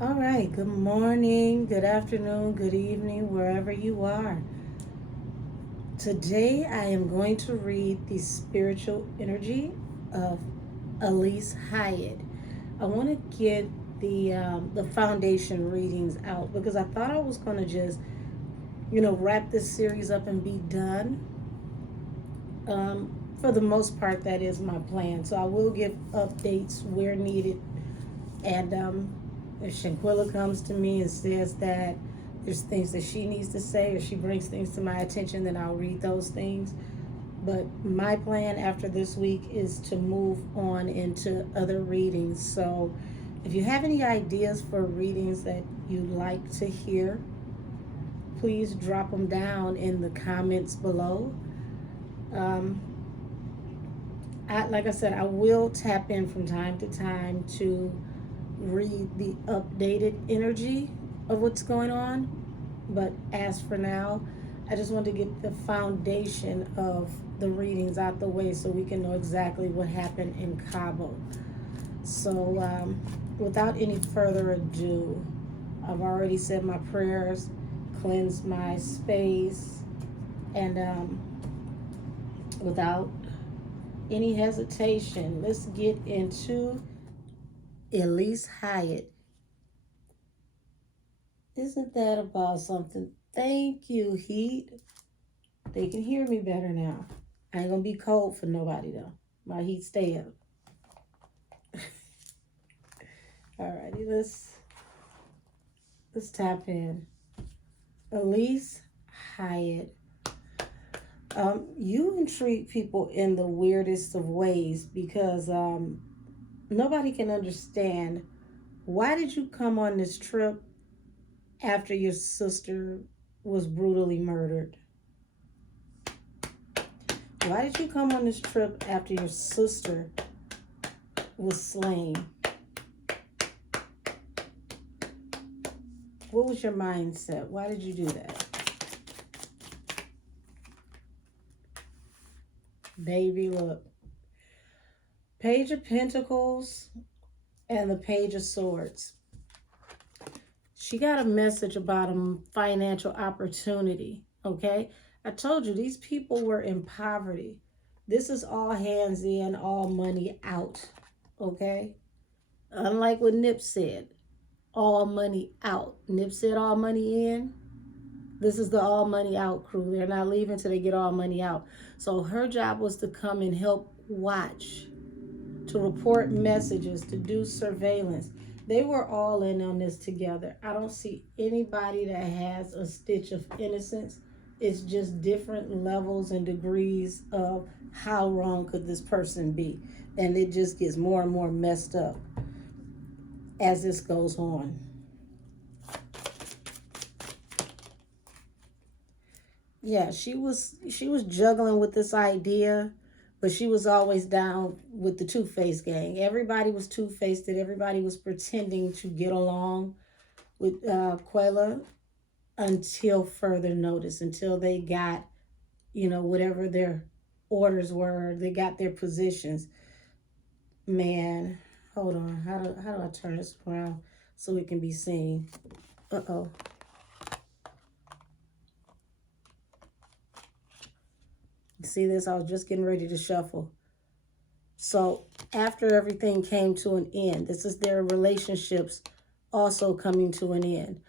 All right, good morning, good afternoon, good evening, wherever you are. Today I am going to read the spiritual energy of Elise Hyatt. I want to get the foundation readings out because I thought I was going to just, wrap this series up and be done. For the most part, that is my plan. So I will give updates where needed. And if Shanquilla comes to me and says that there's things that she needs to say or she brings things to my attention, then I'll read those things. But my plan after this week is to move on into other readings. So if you have any ideas for readings that you'd like to hear, please drop them down in the comments below. Um, like I said, I will tap in from time to time to read the updated energy of what's going on. But as for now, I just want to get the foundation of the readings out the way so we can know exactly what happened in Cabo. So, without any further ado, I've already said my prayers, cleansed my space, and without any hesitation, let's get into Elise Hyatt. Isn't that about something? Thank you, Heat. They can hear me better now. I ain't gonna be cold for nobody though. My heat stay up. Alrighty, let's tap in. Elise Hyatt. You intrigue people in the weirdest of ways because nobody can understand why did you come on this trip after your sister was brutally murdered? Why did you come on this trip after your sister was slain? What was your mindset? Why did you do that? Baby, look. Page of Pentacles and the Page of Swords. She got a message about a financial opportunity, okay? I told you, these people were in poverty. This is all hands in, all money out, okay? Unlike what Nip said, all money out. Nip said all money in. This is the all money out crew. They're not leaving until they get all money out. So her job was to come and help watch, to report messages, to do surveillance. They were all in on this together. I don't see anybody that has a stitch of innocence. It's just different levels and degrees of how wrong could this person be. And it just gets more and more messed up as this goes on. Yeah, she was juggling with this idea, but she was always down with the Two-Face gang. Everybody was two-faced. Everybody was pretending to get along with Quella until further notice, until they got, whatever their orders were, they got their positions. Man, hold on. How do I turn this around so it can be seen? Uh-oh. See this? I was just getting ready to shuffle. So after everything came to an end, this is their relationships also coming to an end.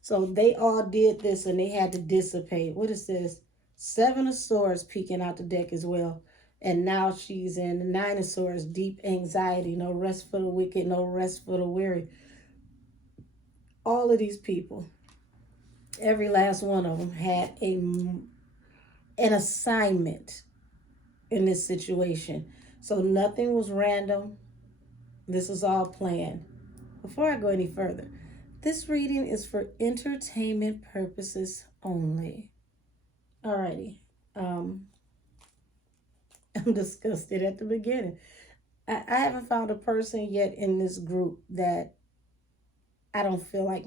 So they all did this and they had to dissipate. What is this? Seven of Swords peeking out the deck as well. And now she's in the Nine of Swords, deep anxiety, no rest for the wicked, no rest for the weary. All of these people, every last one of them had an assignment in this situation. So nothing was random. This is all planned. Before I go any further, this reading is for entertainment purposes only. Alrighty. I'm disgusted at the beginning. I haven't found a person yet in this group that I don't feel like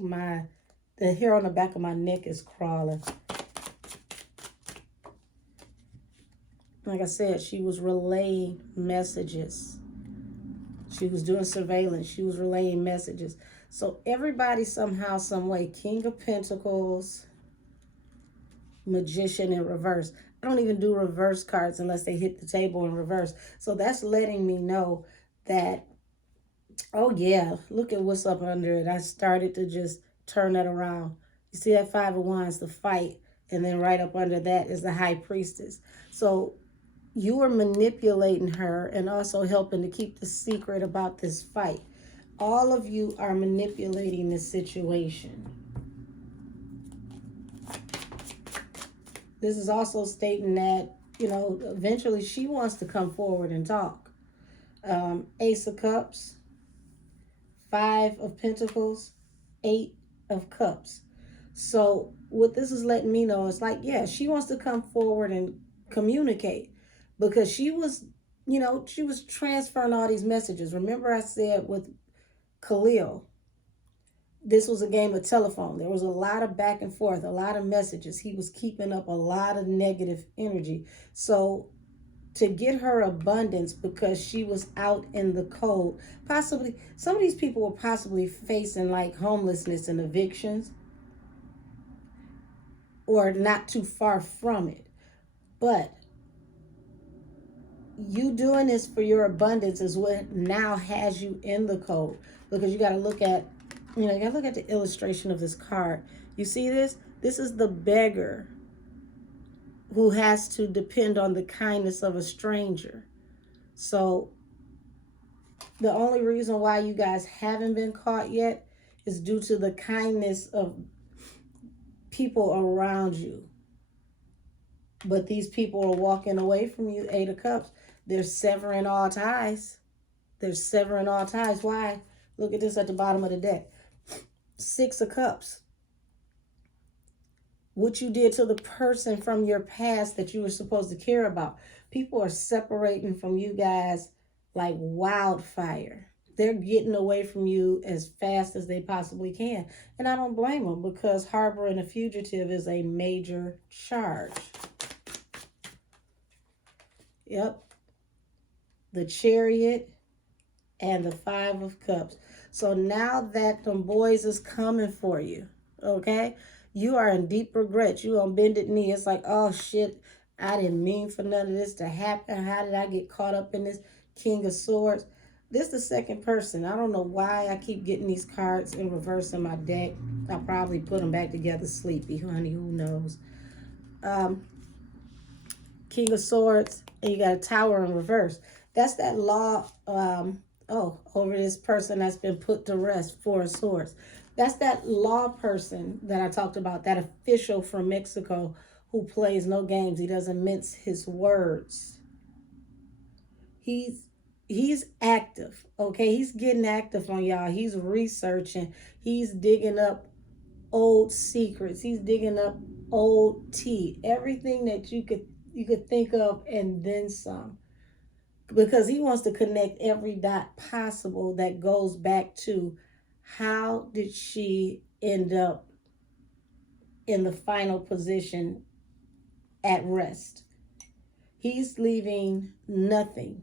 the hair on the back of my neck is crawling. Like I said, she was relaying messages. She was doing surveillance. She was relaying messages. So everybody somehow, some way, King of Pentacles, Magician in reverse. I don't even do reverse cards unless they hit the table in reverse. So that's letting me know that, oh yeah, look at what's up under it. I started to just turn that around. You see that Five of Wands, the fight, and then right up under that is the High Priestess. So you are manipulating her and also helping to keep the secret about this fight. All of you are manipulating this situation. This is also stating that, you know, eventually she wants to come forward and talk. Ace of Cups, Five of Pentacles, Eight of Cups. So what this is letting me know is like, yeah, she wants to come forward and communicate, because she was, you know, she was transferring all these messages. Remember I said with Khalil, this was a game of telephone. There was a lot of back and forth, a lot of messages. He was keeping up a lot of negative energy. So to get her abundance, because she was out in the cold, possibly some of these people were possibly facing like homelessness and evictions, or not too far from it. But you doing this for your abundance is what now has you in the cold, because you got to look at, you know, you got to look at the illustration of this card. You see this? This is the beggar who has to depend on the kindness of a stranger. So the only reason why you guys haven't been caught yet is due to the kindness of people around you. But these people are walking away from you. Eight of Cups. They're severing all ties. They're severing all ties. Why? Look at this at the bottom of the deck. Six of Cups. What you did to the person from your past that you were supposed to care about. People are separating from you guys like wildfire. They're getting away from you as fast as they possibly can. And I don't blame them, because harboring a fugitive is a major charge. Yep. The Chariot and the Five of Cups. So now that them boys is coming for you, okay? You are in deep regret. You on bended knee. It's like, oh shit, I didn't mean for none of this to happen. How did I get caught up in this? King of Swords. This is the second person. I don't know why I keep getting these cards in reverse in my deck. I'll probably put them back together sleepy, honey. Who knows? King of Swords, and you got a Tower in reverse. That's that law, over this person that's been put to rest, Four of Swords. That's that law person that I talked about, that official from Mexico who plays no games. He doesn't mince his words. He's active, okay? He's getting active on y'all. He's researching. He's digging up old secrets. He's digging up old tea. Everything that you could think of and then some. Because he wants to connect every dot possible that goes back to how did she end up in the final position at rest. He's leaving nothing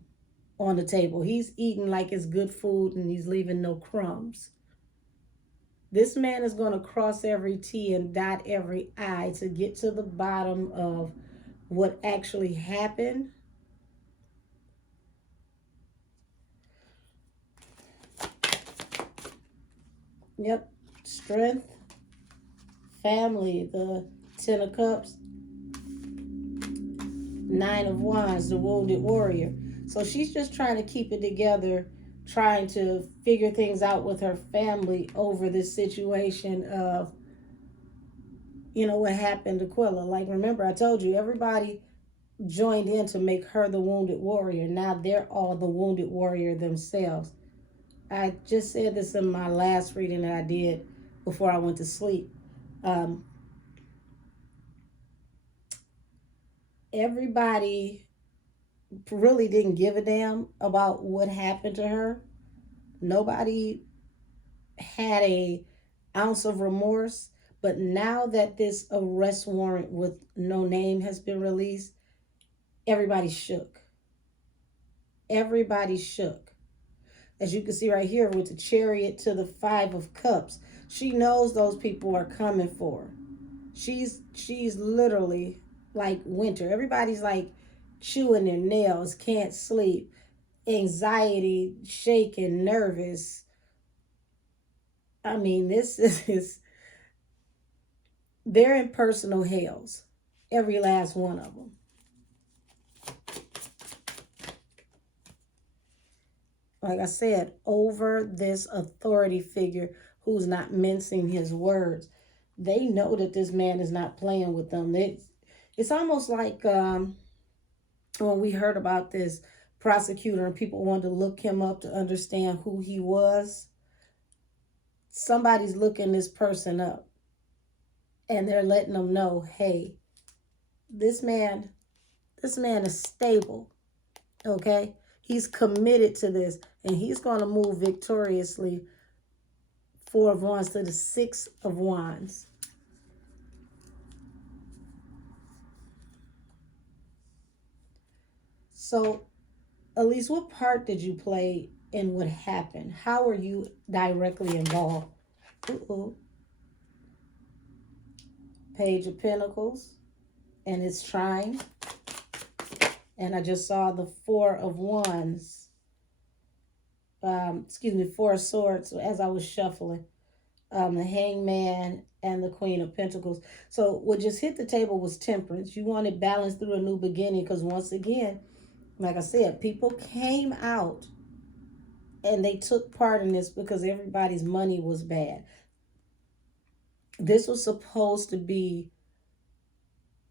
on the table. He's eating like it's good food and he's leaving no crumbs. This man is going to cross every T and dot every I to get to the bottom of what actually happened. Yep. Strength, family, the Ten of Cups, Nine of Wands, the wounded warrior. So she's just trying to keep it together, trying to figure things out with her family over this situation of, you know, what happened to Quilla. Like, remember, I told you, everybody joined in to make her the wounded warrior. Now they're all the wounded warrior themselves. I just said this in my last reading that I did before I went to sleep. Everybody really didn't give a damn about what happened to her. Nobody had a ounce of remorse. But now that this arrest warrant with no name has been released, everybody shook. Everybody shook. As you can see right here with the Chariot to the 5 of Cups. She knows those people are coming for her. She's literally like winter. Everybody's like chewing their nails, can't sleep, anxiety, shaking, nervous. I mean, this is they're in personal hells. Every last one of them. Like I said, over this authority figure who's not mincing his words. They know that this man is not playing with them. It's almost like when we heard about this prosecutor and people wanted to look him up to understand who he was. Somebody's looking this person up and they're letting them know, hey, this man is stable, okay? He's committed to this, and he's going to move victoriously. 4 of Wands to the 6 of Wands. So, Alysse, what part did you play in what happened? How were you directly involved? Page of Pentacles, and it's trine. And I just saw the 4 of Wands. 4 of Swords as I was shuffling. The Hangman and the Queen of Pentacles. So what just hit the table was Temperance. You wanted balance through a new beginning because once again, like I said, people came out and they took part in this because everybody's money was bad. This was supposed to be,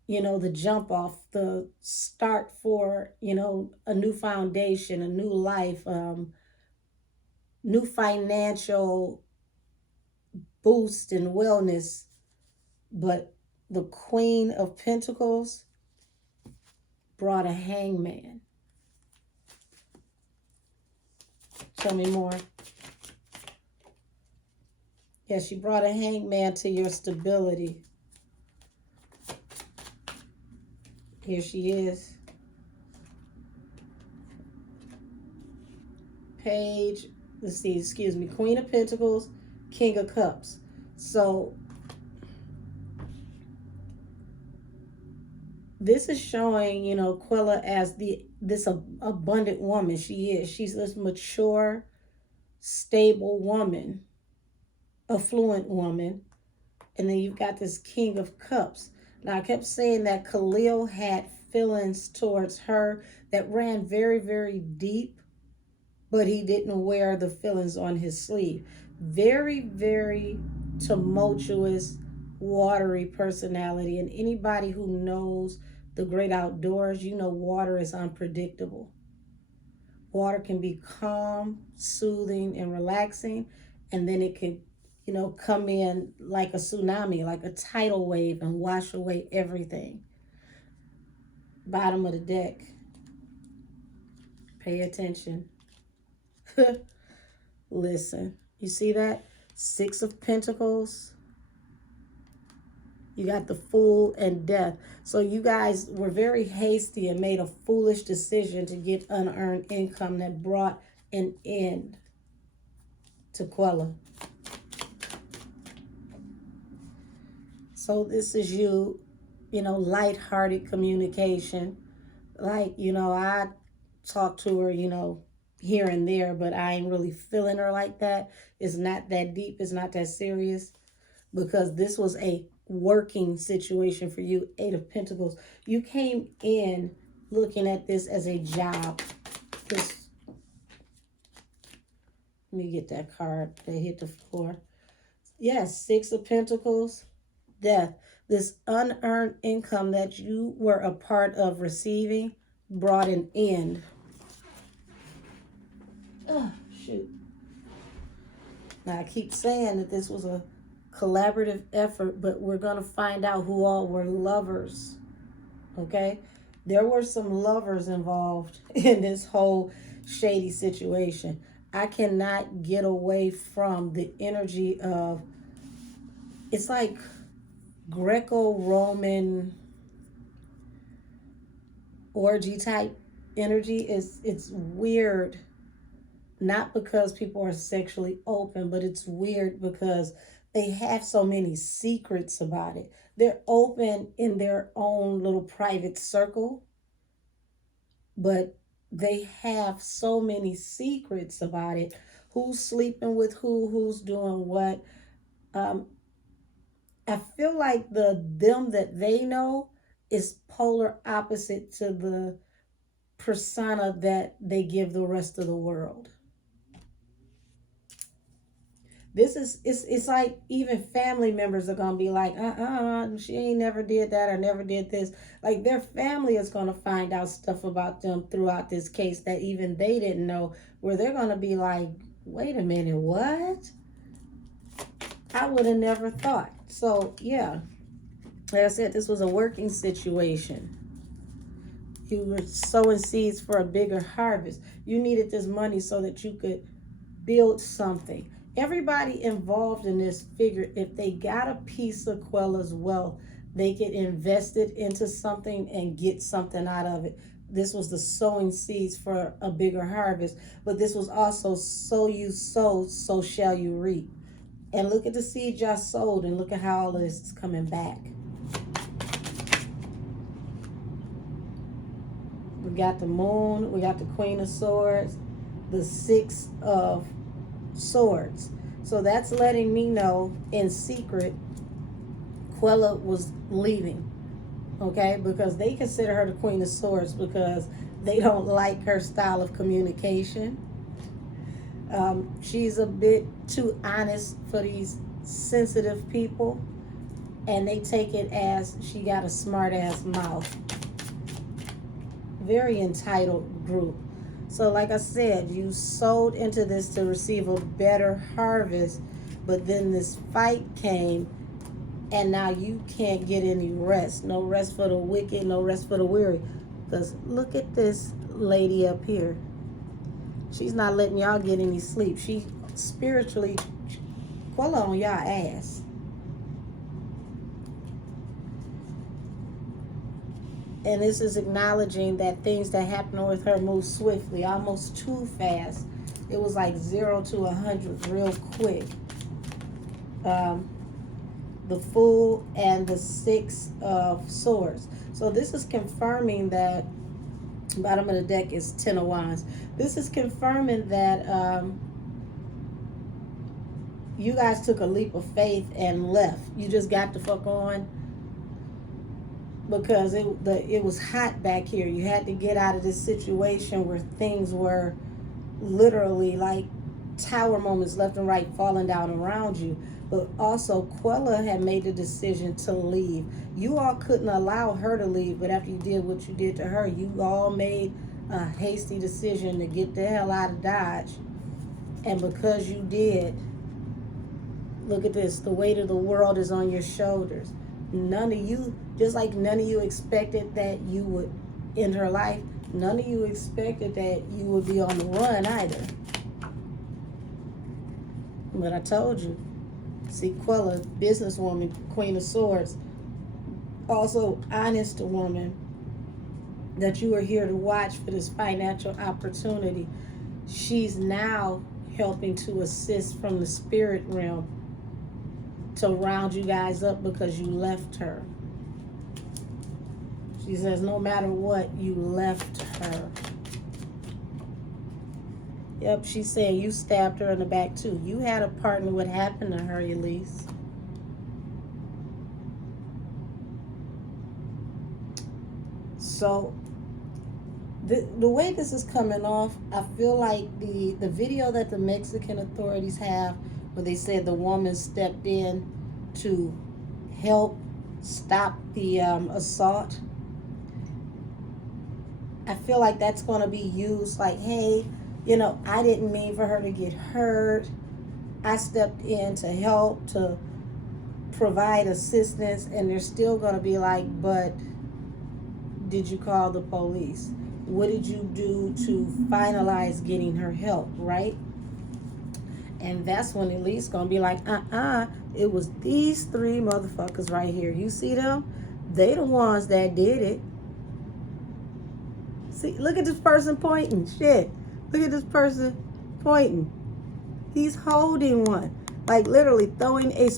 the jump off, the start for, a new foundation, a new life, new financial boost and wellness. But the Queen of Pentacles brought a hangman. Show me more. Yeah, she brought a hangman to your stability. Here she is. Page, let's see, excuse me, Queen of Pentacles, King of Cups. So this is showing, Quella as this abundant woman she is. She's this mature, stable woman, affluent woman. And then you've got this King of Cups. Now, I kept saying that Khalil had feelings towards her that ran very, very deep, but he didn't wear the feelings on his sleeve. Very, very tumultuous, watery personality. And anybody who knows the great outdoors, water is unpredictable. Water can be calm, soothing, and relaxing, and then it can come in like a tsunami, like a tidal wave, and wash away everything. Bottom of the deck. Pay attention. Listen. You see that? 6 of Pentacles. You got the Fool and Death. So you guys were very hasty and made a foolish decision to get unearned income that brought an end to Quella. So this is you, lighthearted communication. Like, I talk to her, here and there, but I ain't really feeling her like that. It's not that deep. It's not that serious because this was a working situation for you. 8 of Pentacles. You came in looking at this as a job. Let me get that card that hit the floor. Yes, 6 of Pentacles. Death. This unearned income that you were a part of receiving brought an end. Oh, shoot. Now, I keep saying that this was a collaborative effort, but we're going to find out who all were lovers. Okay? There were some lovers involved in this whole shady situation. I cannot get away from the energy of, it's like Greco-Roman orgy type energy. It's weird. not because people are sexually open, but it's weird because they have so many secrets about it. They're open in their own little private circle, but they have so many secrets about it. Who's sleeping with who, who's doing what. Um, I feel like the them that they know is polar opposite to the persona that they give the rest of the world. This is it's like even family members are gonna be like, she ain't never did that or never did this. Like their family is gonna find out stuff about them throughout this case that even they didn't know, where they're gonna be like, wait a minute, what? I would have never thought. So yeah, like I said, this was a working situation. You were sowing seeds for a bigger harvest. You needed this money so that you could build something. Everybody involved in this figure, if they got a piece of Quella's wealth, they could invest it into something and get something out of it. This was the sowing seeds for a bigger harvest, but this was also sow you sow, so shall you reap. And look at the seed y'all sowed, and look at how all this is coming back. We got the moon, we got the Queen of Swords, the Six of Swords. So that's letting me know in secret Quella was leaving, okay? Because they consider her the Queen of Swords because they don't like her style of communication. She's a bit too honest for these sensitive people, and they take it as she got a smart ass mouth. Very entitled group. So like I said, you sowed into this to receive a better harvest, but then this fight came, and now you can't get any rest. No rest for the wicked, no rest for the weary. Because look at this lady up here. She's not letting y'all get any sleep. She spiritually Quella on y'all ass. And this is acknowledging that things that happened with her moved swiftly, almost too fast. It was like 0 to 100 real quick. The Fool and the Six of Swords. So this is confirming that, bottom of the deck is 10 of Wands. This is confirming that you guys took a leap of faith and left. You just got the fuck on. Because it was hot back here. You had to get out of this situation where things were literally like tower moments left and right falling down around you. But also Quella had made the decision to leave. You all couldn't allow her to leave, but after you did what you did to her, you all made a hasty decision to get the hell out of Dodge. And because you did, look at this, the weight of the world is on your shoulders. None of you, just like none of you expected that you would end her life, none of you expected that you would be on the run either. But I told you, see, Quella, businesswoman, Queen of Swords, also honest woman, that you are here to watch for this financial opportunity. She's now helping to assist from the spirit realm to round you guys up because you left her. She says no matter what, you left her. Yep, she's saying you stabbed her in the back too. You had a part in what happened to her, Elise. So the way this is coming off, I feel like the video that the Mexican authorities have, where they said the woman stepped in to help stop the assault, I feel like that's going to be used like, hey, you know, I didn't mean for her to get hurt. I stepped in to help, to provide assistance, and they're still going to be like, but did you call the police? What did you do to finalize getting her help, right? And that's when Elise gonna be like, it was these three motherfuckers right here. You see them? They the ones that did it. See, look at this person pointing. Shit. Look at this person pointing. He's holding one. Like literally throwing a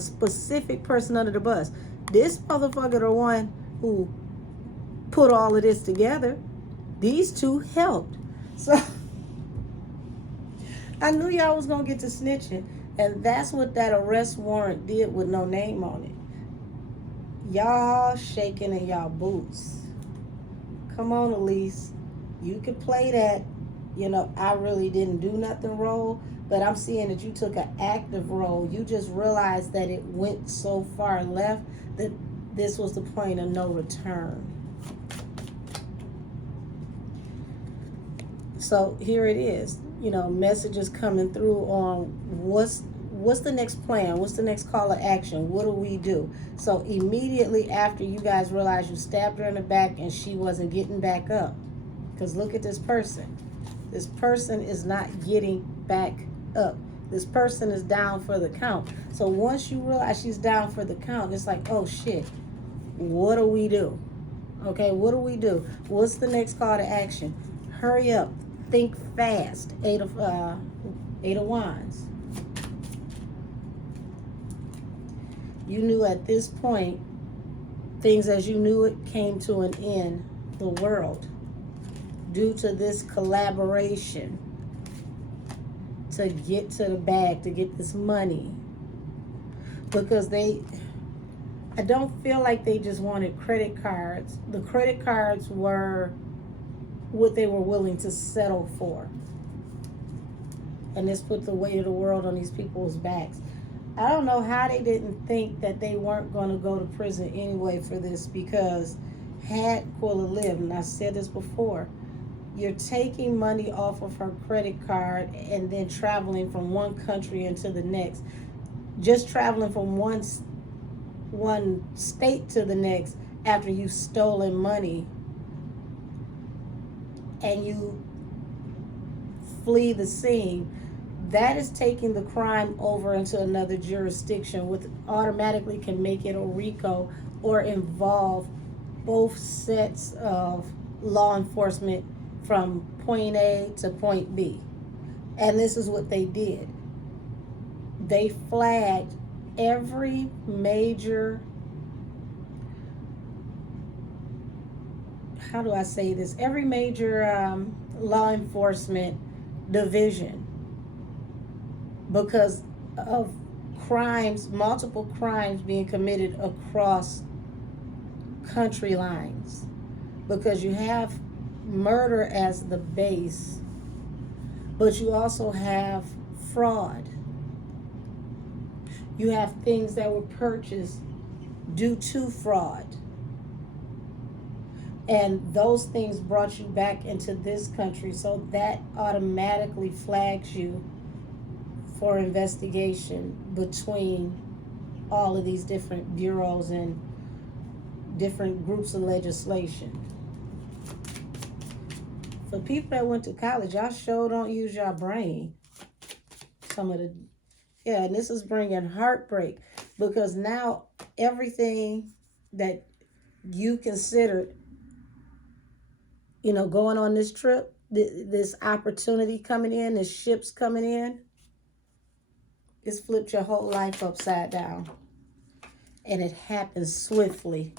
specific person under the bus. This motherfucker, the one who put all of this together. These two helped. So I knew y'all was going to get to snitching. And that's what that arrest warrant did with no name on it. Y'all shaking in y'all boots. Come on, Alysse. You could play that, I really didn't do nothing role, but I'm seeing that you took an active role. You just realized that it went so far left that this was the point of no return. So here it is, messages coming through on what's the next plan? What's the next call of action? What do we do? So immediately after you guys realize you stabbed her in the back and she wasn't getting back up, because look at this person. This person is not getting back up. This person is down for the count. So once you realize she's down for the count, it's like, oh shit, what do we do? Okay, what do we do? What's the next call to action? Hurry up. Think fast. Eight of Wands. You knew at this point, things as you knew it came to an end, the world, due to this collaboration to get to the bag, to get this money. Because I don't feel like they just wanted credit cards. The credit cards were what they were willing to settle for. And this put the weight of the world on these people's backs. I don't know how they didn't think that they weren't going to go to prison anyway for this, because had Quilla lived, and I said this before, you're taking money off of her credit card and then traveling from one country into the next. Just traveling from one state to the next after you've stolen money and you flee the scene, that is taking the crime over into another jurisdiction, which automatically can make it a RICO or involve both sets of law enforcement from point A to point B. And this is what they did. They flagged every major, how do I say this? Every major law enforcement division, because of crimes, multiple crimes being committed across country lines. Because you have murder as the base, but you also have fraud. You have things that were purchased due to fraud. And those things brought you back into this country, so that automatically flags you for investigation between all of these different bureaus and different groups of legislation. For people that went to college, y'all sure don't use your brain. And this is bringing heartbreak, because now everything that you considered, going on this trip, this opportunity coming in, this ship's coming in, it's flipped your whole life upside down. And it happens swiftly.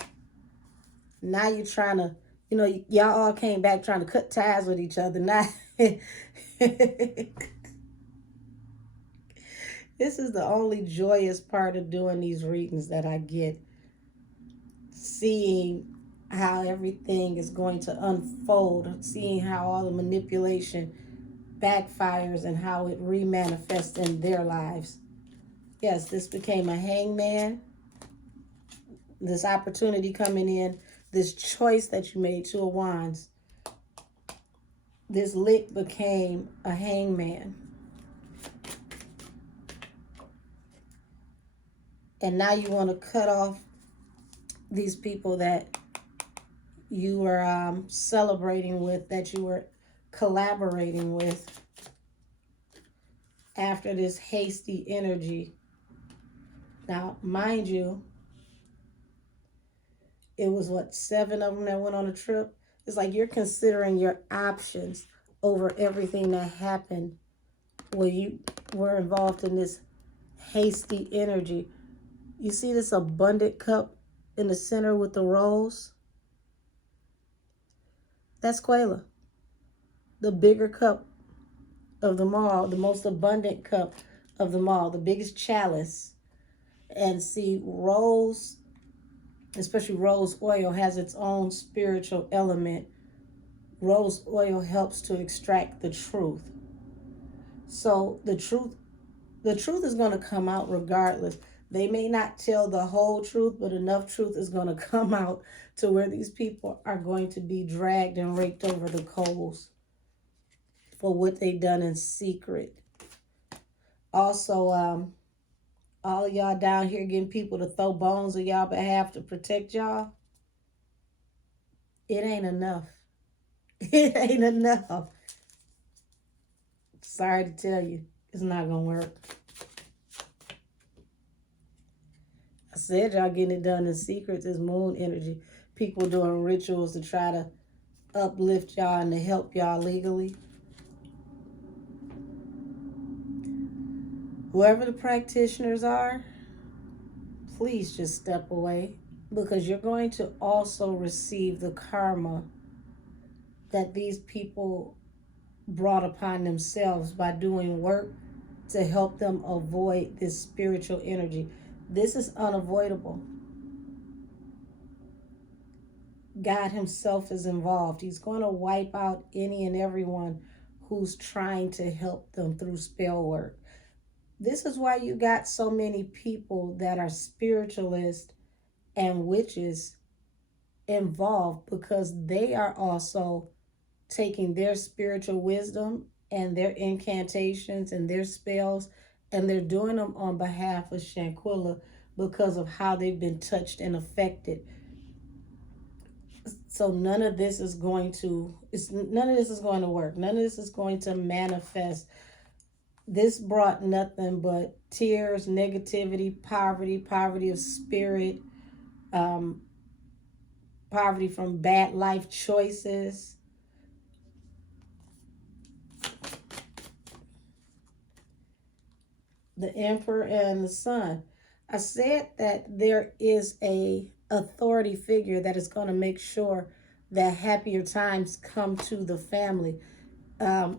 Now you're trying to, y'all all came back trying to cut ties with each other. Now, this is the only joyous part of doing these readings that I get. Seeing how everything is going to unfold, seeing how all the manipulation backfires and how it remanifests in their lives. Yes, this became a hangman. This opportunity coming in, this choice that you made, Two of Wands. This lick became a hangman. And now you want to cut off these people that you were celebrating with, that you were collaborating with after this hasty energy. Now, mind you, it was 7 of them that went on a trip. It's like you're considering your options over everything that happened when you were involved in this hasty energy. You see this abundant cup in the center with the rose? That's Quayla. The bigger cup of them all, the most abundant cup of them all, the biggest chalice. And see, rose, especially rose oil, has its own spiritual element. Rose oil helps to extract the truth. So the truth is going to come out regardless. They may not tell the whole truth, but enough truth is going to come out to where these people are going to be dragged and raked over the coals for what they've done in secret. Also, all of y'all down here getting people to throw bones on y'all behalf to protect y'all, it ain't enough. It ain't enough. Sorry to tell you, it's not going to work. I said y'all getting it done in secret. This moon energy. People doing rituals to try to uplift y'all and to help y'all legally. Whoever the practitioners are, please just step away, because you're going to also receive the karma that these people brought upon themselves by doing work to help them avoid this spiritual energy. This is unavoidable. God himself is involved. He's going to wipe out any and everyone who's trying to help them through spell work. This is why you got so many people that are spiritualists and witches involved, because they are also taking their spiritual wisdom and their incantations and their spells, and they're doing them on behalf of Shanquilla because of how they've been touched and affected. So none of this is going to work. None of this is going to manifest. This brought nothing but tears, negativity, poverty of spirit, poverty from bad life choices. The Emperor and the Sun. I said that there is a authority figure that is going to make sure that happier times come to the family. Like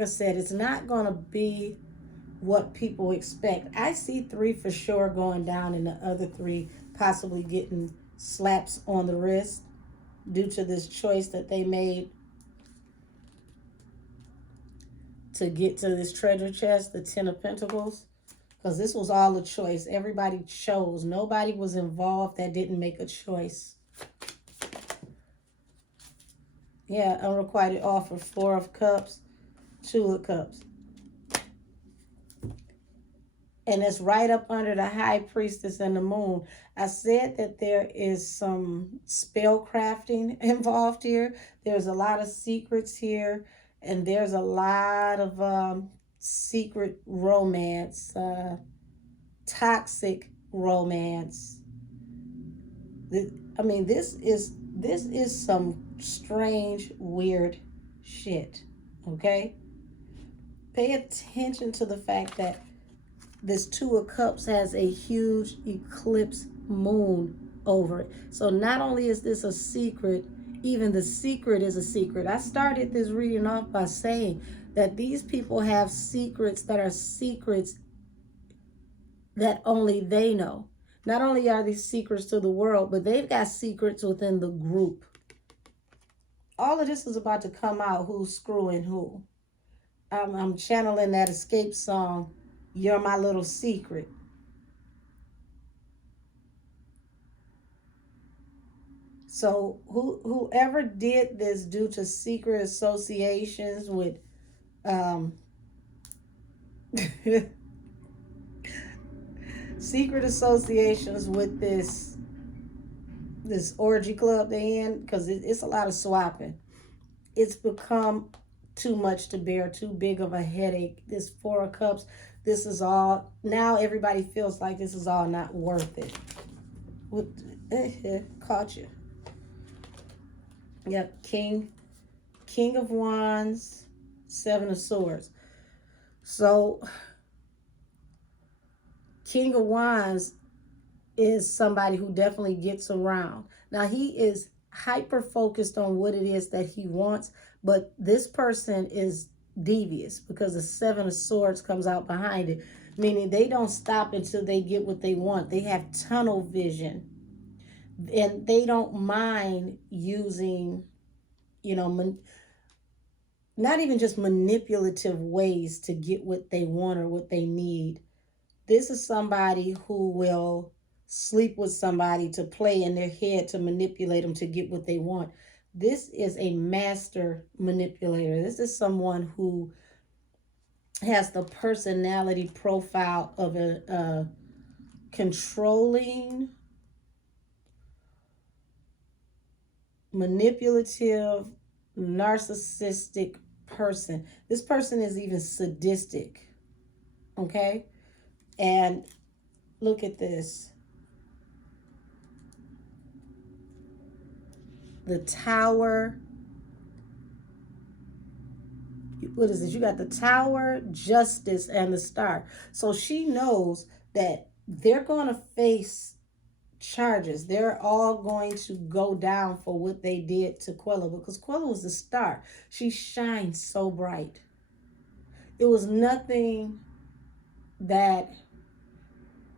I said, it's not going to be what people expect. I see 3 for sure going down, and the other 3 possibly getting slaps on the wrist due to this choice that they made to get to this treasure chest, the 10 of Pentacles. Because this was all a choice. Everybody chose. Nobody was involved that didn't make a choice. Yeah, unrequited offer, 4 of Cups, 2 of Cups. And it's right up under the High Priestess and the Moon. I said that there is some spell crafting involved here. There's a lot of secrets here. And there's a lot of secret romance, toxic romance. I mean, this is some strange, weird shit, okay? Pay attention to the fact that this 2 of Cups has a huge eclipse moon over it. So not only is this a secret, even the secret is a secret. I started this reading off by saying that these people have secrets that are secrets that only they know. Not only are these secrets to the world, but they've got secrets within the group. All of this is about to come out, who's screwing who. I'm channeling that Escape song, You're My Little Secret. So whoever did this due to secret associations with secret associations with this orgy club they in, because it's a lot of swapping. It's become too much to bear, too big of a headache. This 4 of Cups, this is all, now everybody feels like this is all not worth it. Caught you. Yep, King King of Wands, Seven of Swords. So King of Wands is somebody who definitely gets around. Now, he is hyper focused on what it is that he wants, but this person is devious because the Seven of Swords comes out behind it, meaning they don't stop until they get what they want. They have tunnel vision, and they don't mind using, not even just manipulative ways to get what they want or what they need. This is somebody who will sleep with somebody to play in their head to manipulate them to get what they want. This is a master manipulator. This is someone who has the personality profile of a controlling, manipulative, narcissistic person. This person is even sadistic. Okay? And look at this. The Tower. What is this? You got the Tower, Justice, and the Star. So she knows that they're going to face charges. They're all going to go down for what they did to Quella, because Quella was the star. She shined so bright. It was nothing that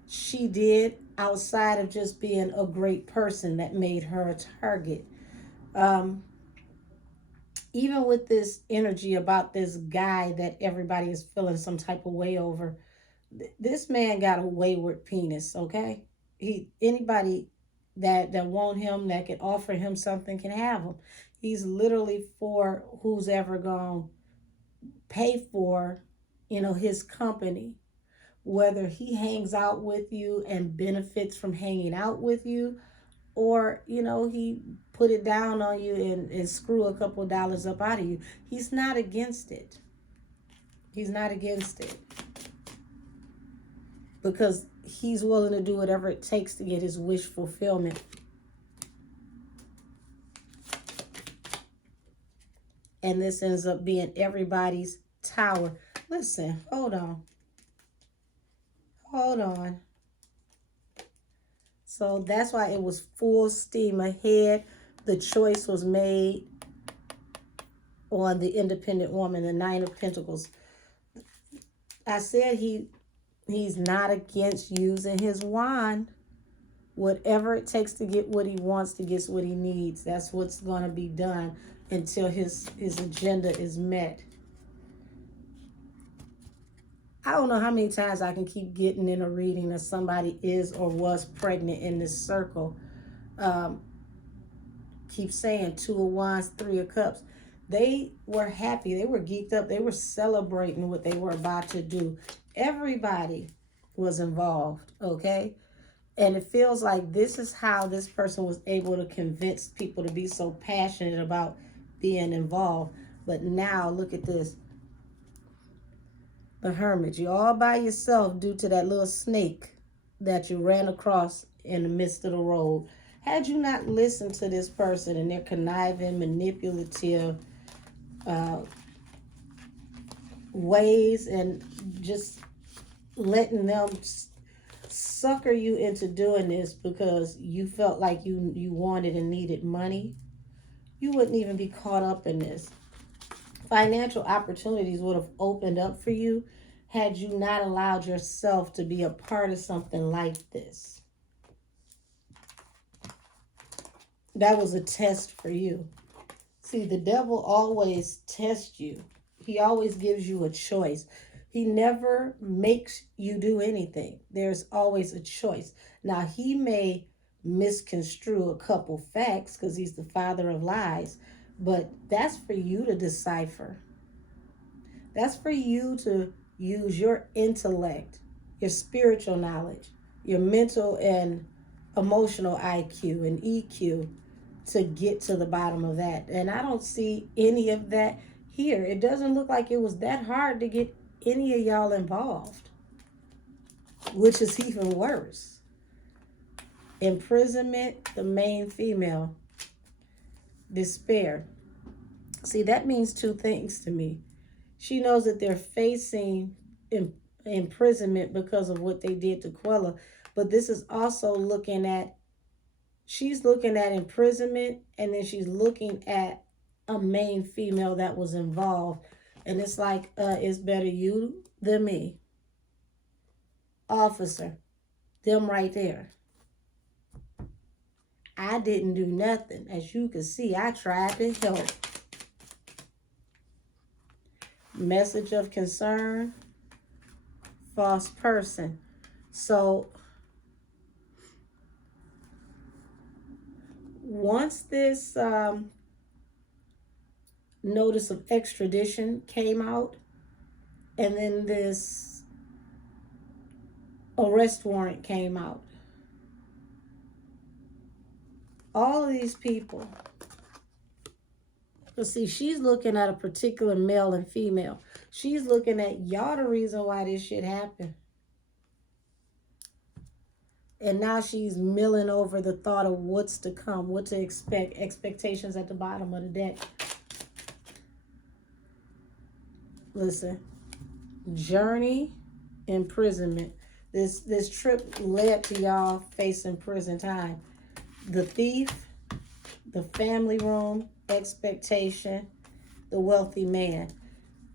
she did outside of just being a great person that made her a target. Even with this energy about this guy that everybody is feeling some type of way over, this man got a wayward penis, okay? Anybody that want him, that can offer him something, can have him. He's literally for who's ever gonna pay for, his company. Whether he hangs out with you and benefits from hanging out with you, or he put it down on you and screw a couple of dollars up out of you. He's not against it. He's not against it. Because he's willing to do whatever it takes to get his wish fulfillment. And this ends up being everybody's tower. Listen, hold on. Hold on. So that's why it was full steam ahead. The choice was made on the independent woman, the Nine of Pentacles. I said he's not against using his wand. Whatever it takes to get what he wants, to get what he needs. That's what's going to be done until his agenda is met. I don't know how many times I can keep getting in a reading that somebody is or was pregnant in this circle. Keep saying Two of Wands, Three of Cups. They were happy. They were geeked up. They were celebrating what they were about to do. Everybody was involved, okay? And it feels like this is how this person was able to convince people to be so passionate about being involved. But now, look at this. The Hermit. You're all by yourself due to that little snake that you ran across in the midst of the road. Had you not listened to this person and their conniving, manipulative ways and just letting them sucker you into doing this because you felt like you wanted and needed money, you wouldn't even be caught up in this. Financial opportunities would have opened up for you had you not allowed yourself to be a part of something like this. That was a test for you. See, the devil always tests you. He always gives you a choice. He never makes you do anything. There's always a choice. Now, he may misconstrue a couple facts because he's the father of lies, but that's for you to decipher. That's for you to use your intellect, your spiritual knowledge, your mental and emotional IQ and EQ to get to the bottom of that. And I don't see any of that here. It doesn't look like it was that hard to get any of y'all involved, which is even worse. Imprisonment, the main female. Despair. See, that means two things to me. She knows that they're facing imprisonment because of what they did to Quella, but this is also she's looking at imprisonment, and then she's looking at a main female that was involved. And it's like, it's better you than me. Officer, them right there. I didn't do nothing. As you can see, I tried to help. Message of concern, false person. So once this notice of extradition came out, and then this arrest warrant came out, all of these people, but see, she's looking at a particular male and female. She's looking at y'all the reason why this shit happened. And now she's milling over the thought of what's to come, what to expect, expectations at the bottom of the deck. Listen, journey, imprisonment. This trip led to y'all facing prison time. The thief, the family room, expectation, the wealthy man.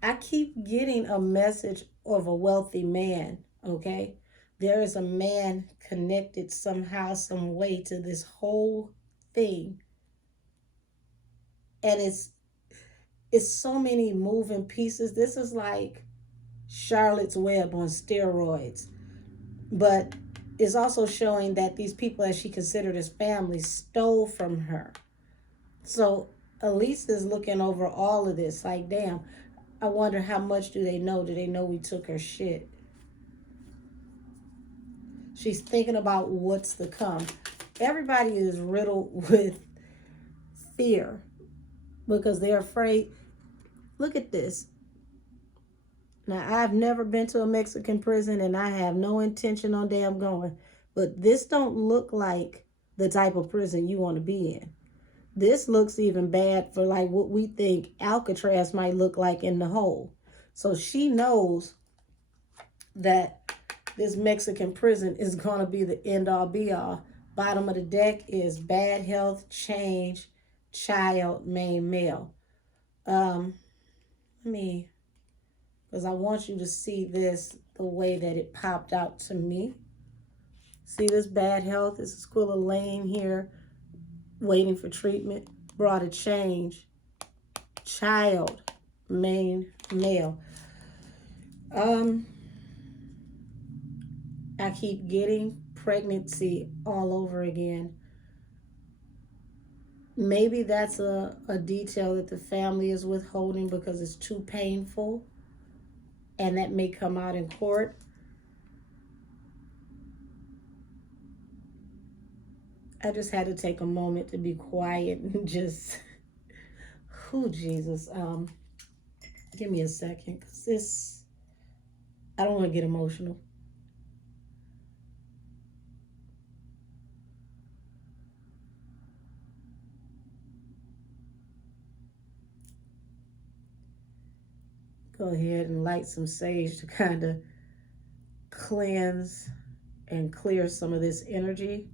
I keep getting a message of a wealthy man, okay? There is a man connected somehow, some way to this whole thing. And it's so many moving pieces. This is like Charlotte's Web on steroids. But it's also showing that these people that she considered as family stole from her. So Alysse is looking over all of this like, damn, I wonder how much do they know? Do they know we took her shit? She's thinking about what's to come. Everybody is riddled with fear because they're afraid. Look at this. Now, I've never been to a Mexican prison, and I have no intention on damn going. But this don't look like the type of prison you want to be in. This looks even bad for like what we think Alcatraz might look like in the hole. So she knows that this Mexican prison is going to be the end all be all. Bottom of the deck is bad health, change, child, main male. Because I want you to see this the way that it popped out to me. See this bad health? This is Quilla laying here, waiting for treatment. Brought a change. Child, main male. I keep getting pregnancy all over again. Maybe that's a detail that the family is withholding because it's too painful, and that may come out in court. I just had to take a moment to be quiet and just, Jesus. Give me a second, because I don't want to get emotional. Go ahead and light some sage to kind of cleanse and clear some of this energy.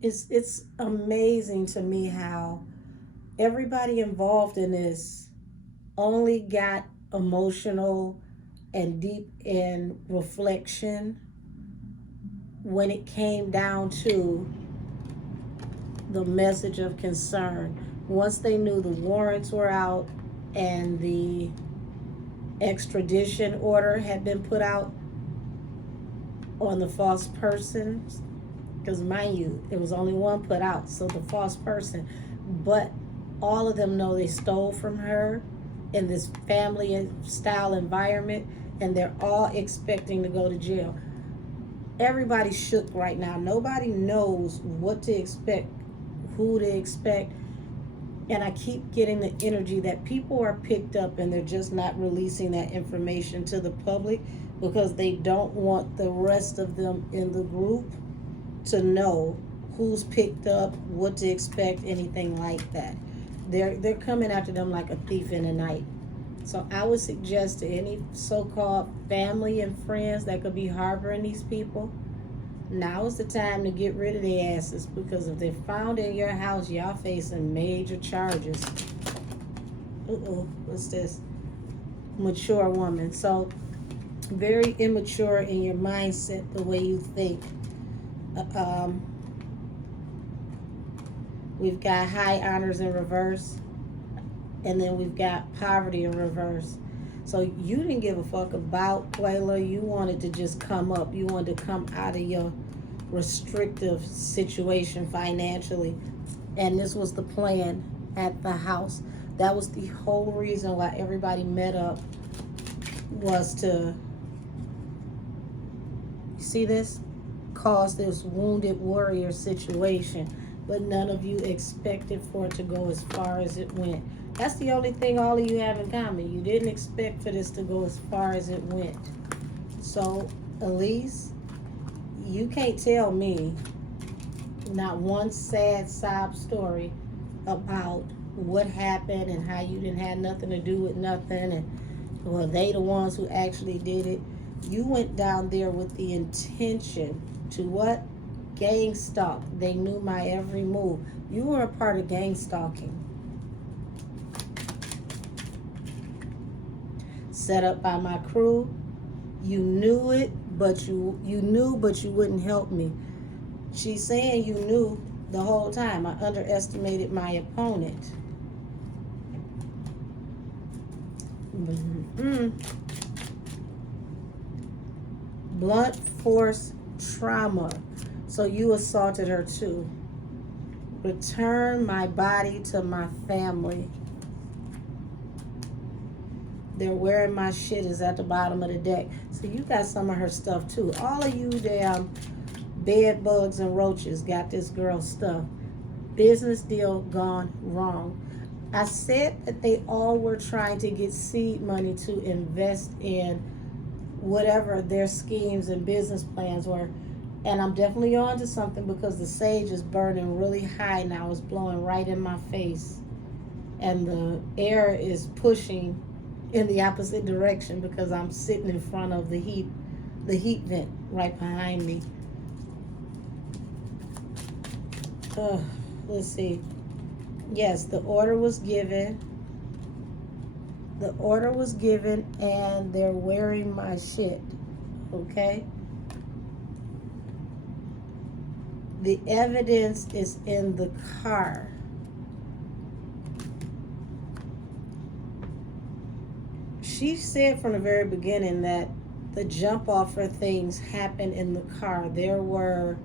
It's amazing to me how everybody involved in this only got emotional and deep in reflection when it came down to the message of concern. Once they knew the warrants were out and the extradition order had been put out on the false persons, because mind you, there was only one put out, so the false person, but all of them know they stole from her in this family style environment, and they're all expecting to go to jail. Everybody's shook right now. Nobody knows what to expect, who to expect, And I keep getting the energy that people are picked up and they're just not releasing that information to the public because they don't want the rest of them in the group to know who's picked up, what to expect, anything like that. They're coming after them like a thief in the night. So I would suggest to any so-called family and friends that could be harboring these people, now is the time to get rid of their asses, because if they're found in your house, y'all facing major charges. What's this? Mature woman. So very immature in your mindset, the way you think. We've got high honors in reverse, and then we've got poverty in reverse. So you didn't give a fuck about Quayla. You wanted to just come up. You wanted to come out of your restrictive situation financially. And this was the plan at the house. That was the whole reason why everybody met up, was to, you see this? Cause this wounded warrior situation. But none of you expected for it to go as far as it went. That's the only thing all of you have in common. You didn't expect for this to go as far as it went. So, Alysse, you can't tell me not one sad sob story about what happened and how you didn't have nothing to do with nothing, and well, they the ones who actually did it. You went down there with the intention to what? Gang stalk. They knew my every move. You were a part of gang stalking. Set up by my crew. You knew it, but you knew, but you wouldn't help me. She's saying you knew the whole time. I underestimated my opponent. Blunt force trauma. So you assaulted her too. Return my body to my family. They're wearing my shit is at the bottom of the deck. So you got some of her stuff too. All of you damn bed bugs and roaches got this girl's stuff. Business deal gone wrong. I said that they all were trying to get seed money to invest in whatever their schemes and business plans were. And I'm definitely on to something, because the sage is burning really high now. It's blowing right in my face. And the air is pushing in the opposite direction because I'm sitting in front of the heat vent right behind me. Let's see. Yes, the order was given. The order was given, and they're wearing my shit. Okay? The evidence is in the car. She said from the very beginning that the jump off for things happened in the car. There were,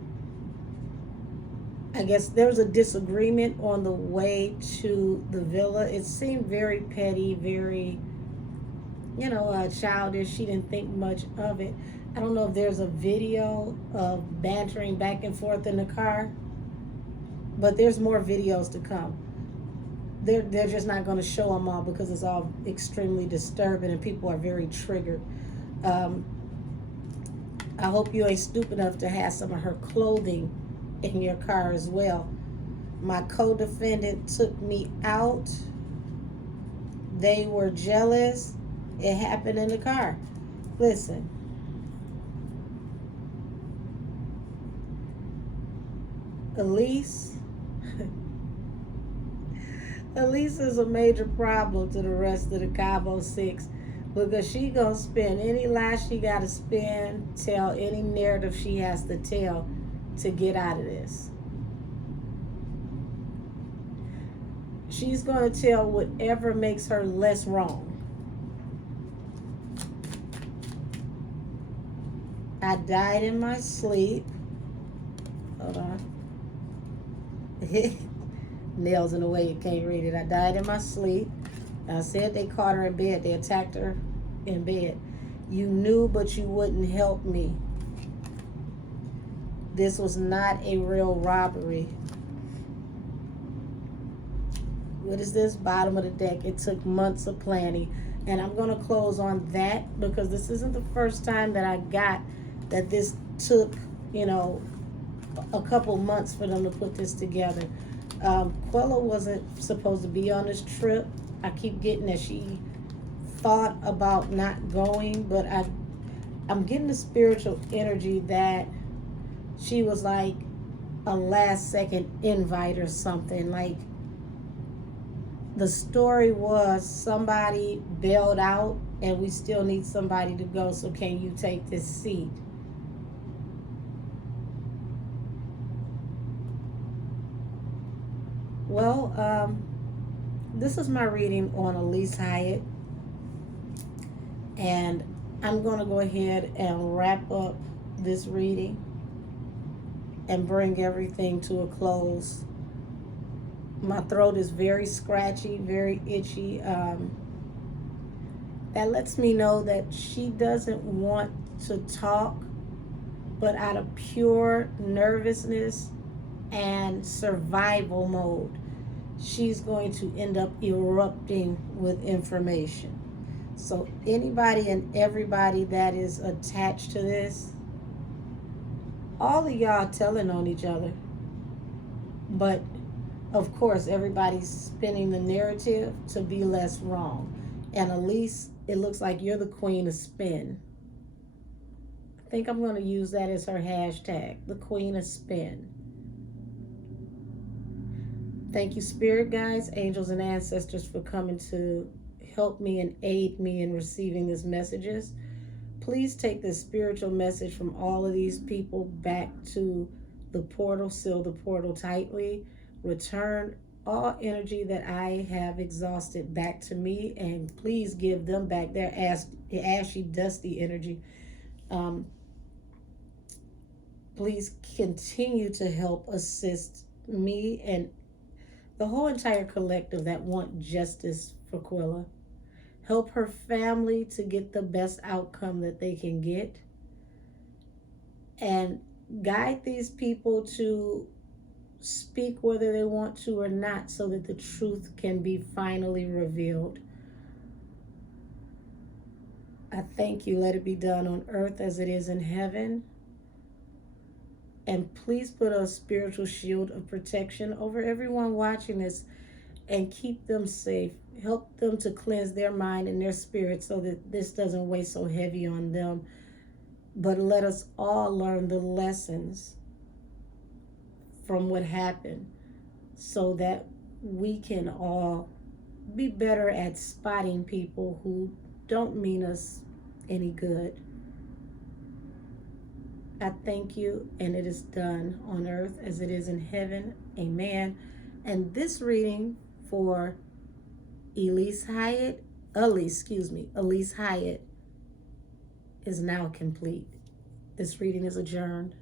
I guess there was a disagreement on the way to the villa. It seemed very petty, very, childish. She didn't think much of it. I don't know if there's a video of bantering back and forth in the car, but there's more videos to come. They're just not going to show them all because it's all extremely disturbing and people are very triggered. I hope you ain't stupid enough to have some of her clothing in your car as well. My co-defendant took me out. They were jealous. It happened in the car. Listen. Alysse is a major problem to the rest of the Cabo Six, because she gonna spin any lie she gotta spin, tell any narrative she has to tell to get out of this. She's gonna tell whatever makes her less wrong. I died in my sleep. Hold on. Nails in the way you can't read it. I died in my sleep. I said they caught her in bed. They attacked her in bed. You knew, but you wouldn't help me. This was not a real robbery. What is this? Bottom of the deck. It took months of planning. And I'm going to close on that because this isn't the first time that I got that this took, a couple months for them to put this together. Quella wasn't supposed to be on this trip. I keep getting that she thought about not going, but I'm getting the spiritual energy that she was like a last second invite or something. Like, the story was somebody bailed out and we still need somebody to go, so can you take this seat? Well, this is my reading on Elise Hyatt, and I'm going to go ahead and wrap up this reading and bring everything to a close. My throat is very scratchy, very itchy. That lets me know that she doesn't want to talk, but out of pure nervousness and survival mode, she's going to end up erupting with information. So anybody and everybody that is attached to this, all of y'all telling on each other, but of course everybody's spinning the narrative to be less wrong. And Alysse, it looks like you're the queen of spin. I think I'm going to use that as her hashtag, the queen of spin. Thank you, spirit guides, angels, and ancestors for coming to help me and aid me in receiving these messages. Please take this spiritual message from all of these people back to the portal, seal the portal tightly, return all energy that I have exhausted back to me, and please give them back their ashy, dusty energy. Please continue to help assist me and the whole entire collective that want justice for Quella. Help her family to get the best outcome that they can get. And guide these people to speak whether they want to or not, so that the truth can be finally revealed. I thank you. Let it be done on earth as it is in heaven. And please put a spiritual shield of protection over everyone watching this and keep them safe. Help them to cleanse their mind and their spirit so that this doesn't weigh so heavy on them. But let us all learn the lessons from what happened so that we can all be better at spotting people who don't mean us any good. I thank you, and it is done on earth as it is in heaven. Amen. And this reading for Elise Hyatt is now complete. This reading is adjourned.